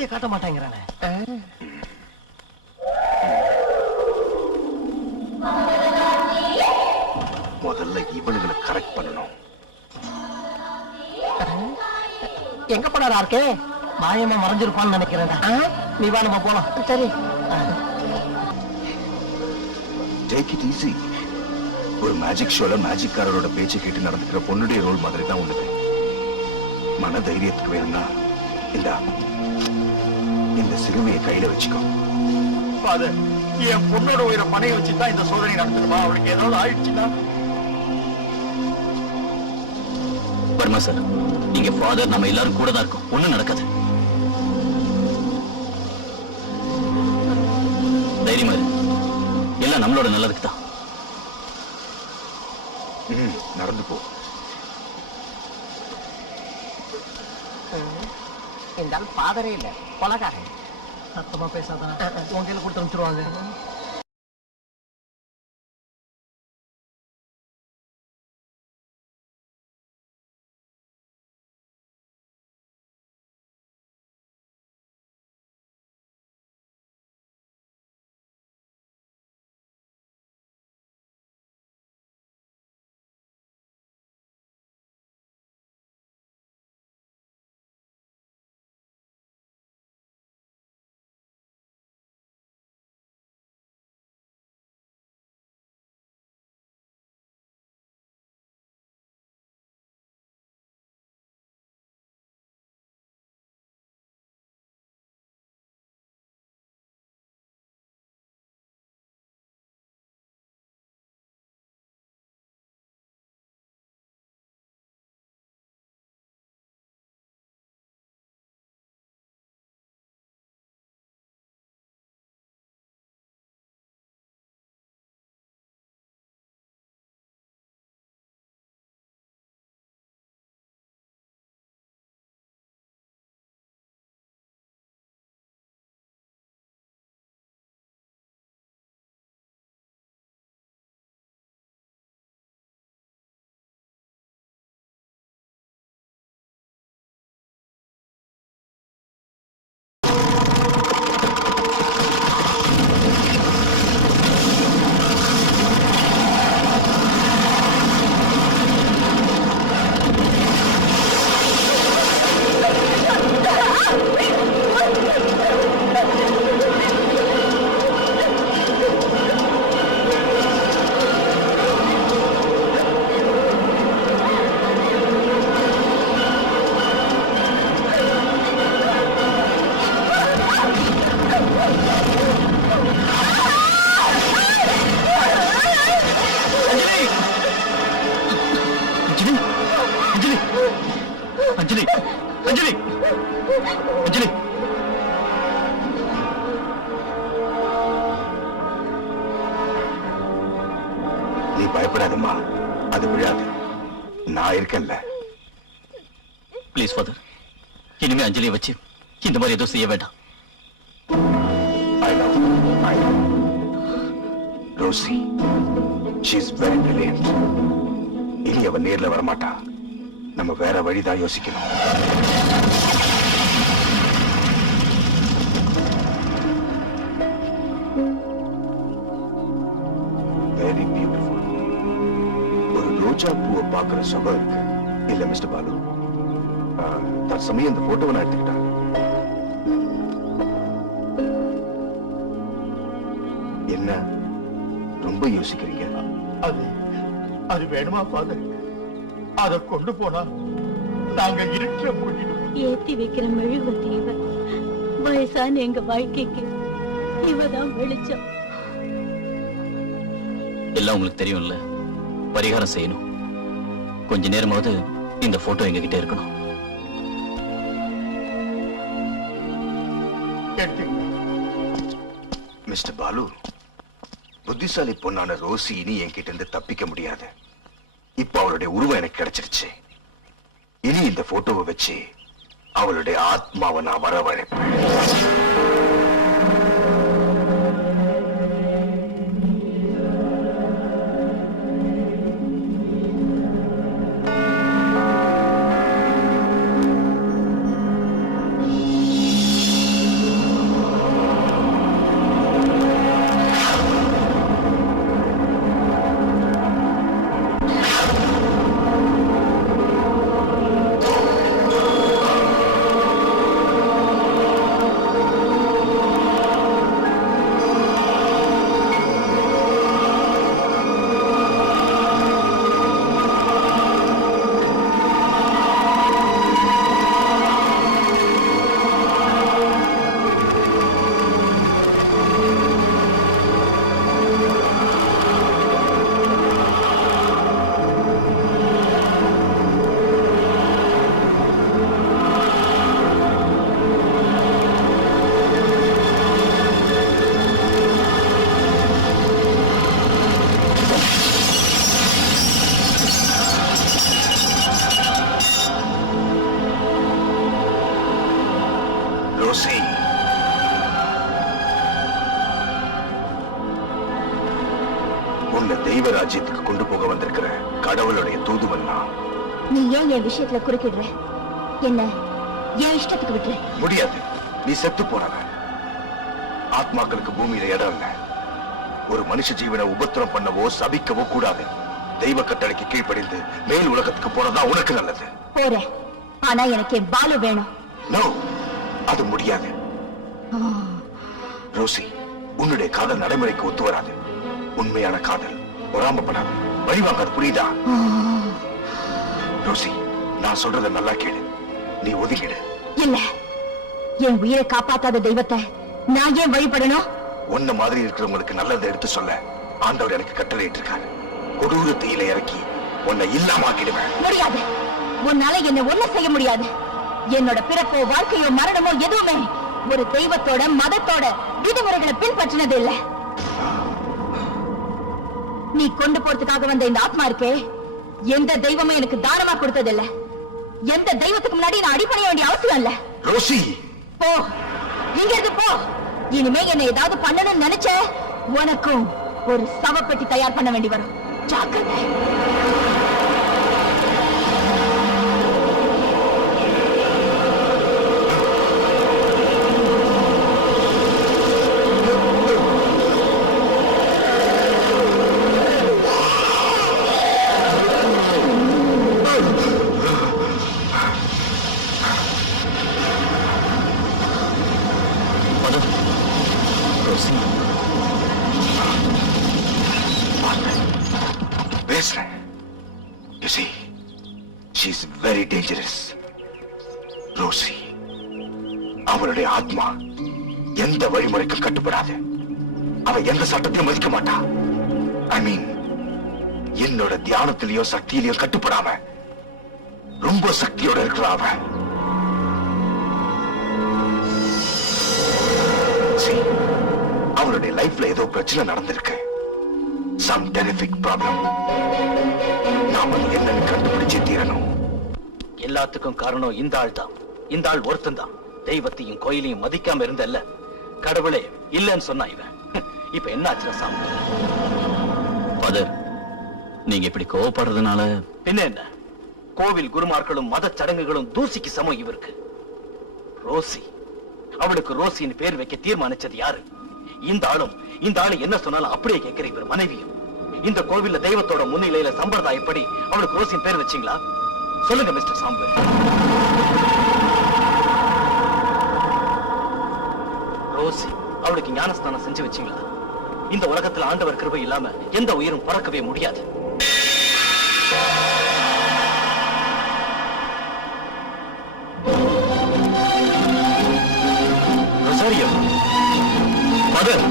கத்திய காட்ட மாட்டேங்கிறானே. முதல்ல இவனுங்களை கரெக்ட் பண்ணணும். எங்க போனாரா இருக்கே? மாயமா மறைஞ்சிருப்பான்னு நினைக்கிறேன். நீ வா, நம்ம போலாம். சரி, டேக் இட் ஈஸி. ஒரு மேஜிக் ஷோல மேஜிக்காரரோட பேச்சை கேட்டு நடந்துக்கிற பொண்ணுடைய ரோல் மாதிரி தான் உள்ளது. மன தைரியத்துக்கு வேணும்னா இந்த சிறுமியை கையில வச்சுக்கோ. என் பொண்ணோட உயிரை பணைய வச்சுதான் இந்த சோதனை நடத்துமா? அவளுக்கு ஏதாவது ஆயிடுச்சுன்னா? பர்மா சார், இங்க ஃபாதர் நம்ம எல்லாரும் கூட தான் இருக்கோம். ஒண்ணும் நடக்காது. தைரியமா இரு. எல்லாம் நம்மளோட நல்லதுக்கு தான். நடந்து போ. இந்த ஆள் ஃபாதரே இல்ல, கொலகாரன். சத்தமா பேசாதான் உன் கையில கொடுத்து அனுப்பிச்சிருவாங்க. அஞ்சலி, அஞ்சலி, அஞ்சலி. நீ பயப்படாதம்மா, அது விழாது. நான் இருக்கேன்ல. பிளீஸ் ஃபாதர், இனிமே அஞ்சலியை வச்சு இந்த மாதிரி எதுவும் செய்ய வேண்டாம். I love Rosie. She is very brilliant. இனி அவன் நேர்ல வரமாட்டா. நம்ம வேற வழிதான் யோசிக்கணும். Very beautiful. ஒரு ரோஜா பூவை பார்க்கிற சுகம் இருக்கு இல்ல மிஸ்டர் பாலு? தற்சமயம் இந்த போட்டோவை நான் எடுத்துக்கிட்டேன். என்ன ரொம்ப யோசிக்கிறீங்க? அது வேணுமா ஃபாதர்? அதை கொண்டு போனா நாங்க இருக்க முடியும். ஏத்தி வைக்கிற மெழுகுவர்த்தி இவ. வயசான எங்க வாழ்க்கைக்கு இவதான் வெளிச்சம். எல்லாம் உங்களுக்கு தெரியும்ல, பரிகாரம் செய்யணும். கொஞ்ச நேரமாவது இந்த போட்டோ எங்க கிட்ட இருக்கணும். மிஸ்டர் பாலு, புத்திசாலி பொண்ணான ரோசி இனி என்கிட்ட இருந்து தப்பிக்க முடியாது. இப்ப அவளுடைய உருவம் எனக்கு கிடைச்சிருச்சு. இனி இந்த போட்டோவை வச்சு அவளுடைய ஆத்மாவை நான் வரவழைப்பேன். உன்னை தெய்வ ராஜ்யத்துக்கு கொண்டு போக வந்திருக்கிற கடவுளுடைய தூதுவன் நான். நீ ஏன் என் விஷயத்துல குறுக்கிடுற? என்ன என் இஷ்டத்துக்கு விட்டுற? முடியாது. நீ செத்து போனவன். ஆத்மாக்களுக்கு பூமியில இடம் இல்ல. ஒரு மனுஷ ஜீவனை உபத்திரம் பண்ணவோ சபிக்கவோ கூடாது. தெய்வ கட்டளைக்கு கீழ்ப்படிந்து மேல் உலகத்துக்கு போனதா உனக்கு நல்லது. போறேன், ஆனா எனக்கு என் பாலு வேணும். நோ, அது முடியாது. ரோசி, உன்னுடைய காதல் நடைமுறைக்கு ஒத்து வராது. உண்மையான காதல் பொறாமப்படாது, வழிவாங்காது. புரியுதா? ரோசி, நான் சொல்றத நல்லா கேளு. நீ ஒதுங்கிடு. இல்ல, என் உயிரை காப்பாத்தாத தெய்வத்தை நான் ஏன் வழிபடணும்? உன்ன மாதிரி இருக்கிறவங்களுக்கு நல்லதை எடுத்து சொல்ல ஆண்டவர் எனக்கு கட்டளையிட்டு இருக்காரு. கொடூர தீயில இறக்கி உன்னை இல்லாம ஆக்கிடுவேன். முடியாது, உன்னால என்ன ஒண்ணு செய்ய முடியாது. என்னோட பிறப்போ வாழ்க்கையோ மரணமோ எதுவுமே ஒரு தெய்வத்தோட மதத்தோட விதிமுறைகளை பின்பற்றினது இல்ல. நீ கொண்டு போறதுக்காக வந்த இந்த ஆத்மா இருக்கே, எந்த தெய்வமும் எனக்கு தானமா கொடுத்தது இல்ல. எந்த தெய்வத்துக்கு முன்னாடி நான் அடிப்படைய வேண்டிய அவசியம் இல்ல. ரோசி, போ, இங்க இருந்து போ. இனிமே என்ன ஏதாவது பண்ணணும்னு நினைச்ச உனக்கும் ஒரு சவப்பெட்டி தயார் பண்ண வேண்டி வரும். ஜாக்கிரதை. You see, she's very dangerous. Rosie, அவளுடைய ஆத்மா எந்த வழிமுறைக்கு கட்டுப்படாது. அவ எந்த சட்டத்தையும் மதிக்க மாட்டா. ஐ மீன், என்னோட தியானத்திலயோ சக்தியிலயோ கட்டுப்படாம ரொம்ப சக்தியோட இருக்கிற அவ. See, அவளுடைய லைஃப்ல ஏதோ பிரச்சனை நடந்திருக்கு. Some terrific problem. நாம என்னன்னு கண்டுபிடிச்சே தீரணும். எல்லாத்துக்கும் காரணம் இந்த ஆள் தான். இந்த ஆள் ஒருத்தன் தான். தெய்வத்தையும் கோயிலையும் மதிக்காம இருந்தல்ல, கடவுளே இல்லன்னு சொன்னா இவன். இப்ப என்ன ஆச்சுன்னா சாமி? ஃபாதர், நீங்க இப்படி கோவப்படுறதுனால பின்ன என்ன? கோவில் குருமார்களும் மத சடங்குகளும் தூசிக்கு சமம் இவருக்கு. ரோசி, அவளுக்கு ரோசின்னு பேர் வைக்க தீர்மானிச்சது யாரு? இந்த ஆளு என்ன சொன்னாலும் அப்படியே கேட்கிற இவர் மனைவியும். இந்த கோவில்ல தெய்வத்தோட முன்னிலையில சம்பிரதாயப்படி அவளுக்கு ரோசின் பேர் வச்சீங்களா? சொல்லுங்க மிஸ்டர் சாம்பு. ரோசி, அவளுக்கு ஞானஸ்தானம் செஞ்சு வச்சீங்களா? இந்த உலகத்துல ஆண்டவர் கிருபை இல்லாம எந்த உயிரும் பறக்கவே முடியாது. ரொசாரியோ, மதர்,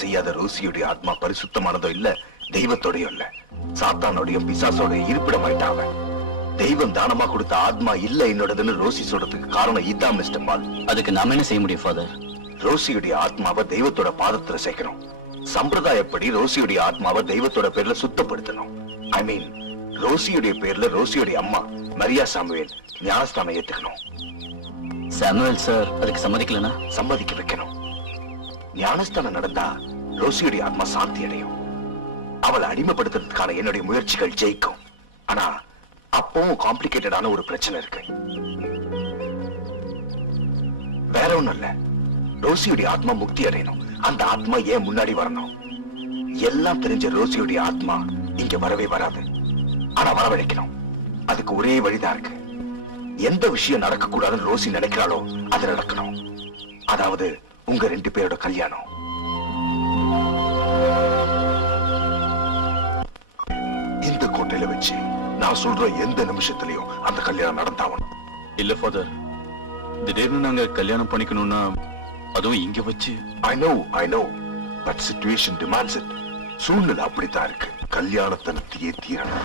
செய்யாத ரோசியுடைய ஆத்மா பரிசுத்தமானதோ இல்ல, தெய்வத்தோடய இல்ல, சாத்தானோடைய பிசாசோட இருப்பிடமாயிட்டாவ. தெய்வம் தானமா கொடுத்த ஆத்மா இல்ல என்னோடதுன்னு ரோசி சொல்றதுக்கு காரணம் இதான் மிஸ்டர் பால். அதுக்கு நாம என்ன செய்ய முடியும் ஃபாதர்? ரோசியுடைய ஆத்மாவை தெய்வத்தோட பாதத்துல சேர்க்கணும். சம்பிரதாயப்படி ரோசியுடைய ஆத்மாவை தெய்வத்தோட பேர்ல சுத்தப்படுத்தணும். ஐ மீன், ரோசியுடைய பேர்ல ரோசியுடைய அம்மா மரியா சாமுவேல் ஞானஸ்தானம் ஏத்துக்கணும். சாமுவேல் சார் அதுக்கு சம்மதிக்கலனா? சம்மதிக்க வைக்கணும். ஞானஸ்தானம் நடந்தா ரோசியுடைய ஆத்மா சாந்தி அடையும். அவளை அடிமைப்படுத்துறதுக்கான என்னுடைய முயற்சிகள் ஜெயிக்கும். ஆனா அப்பவும் காம்ப்ளிகேட்டடான ஒரு பிரச்சனை இருக்கு. வேற ஒண்ணும் இல்ல, ரோசியுடைய ஆத்மா முக்தி அடையணும். அந்த ஆத்மா ஏன் முன்னாடி வரணும்? எல்லாம் தெரிஞ்ச ரோசியுடைய ஆத்மா இங்க வரவே வராது. ஆனா வரவழைக்கணும். அதுக்கு ஒரே வழிதான் இருக்கு. எந்த விஷயம் நடக்க கூடாதுன்னு ரோசி நினைக்கிறாளோ அது நடக்கணும். அதாவது உங்க 2 பேரோட கல்யாணம். இந்த கோட்டையில வச்சு நான் சொல்ற எந்த நிமிஷத்திலையும் அந்த கல்யாணம் நடந்தாகணும். இல்ல ஃபாதர், திடீர்னு நாங்க கல்யாணம் பண்ணிக்கணும்னா அதுவும் இங்க வச்சு. I know but situation demands it. சூழ்நிலை அப்படித்தான் இருக்கு. கல்யாணத்தை நடத்தியே தீரணும்.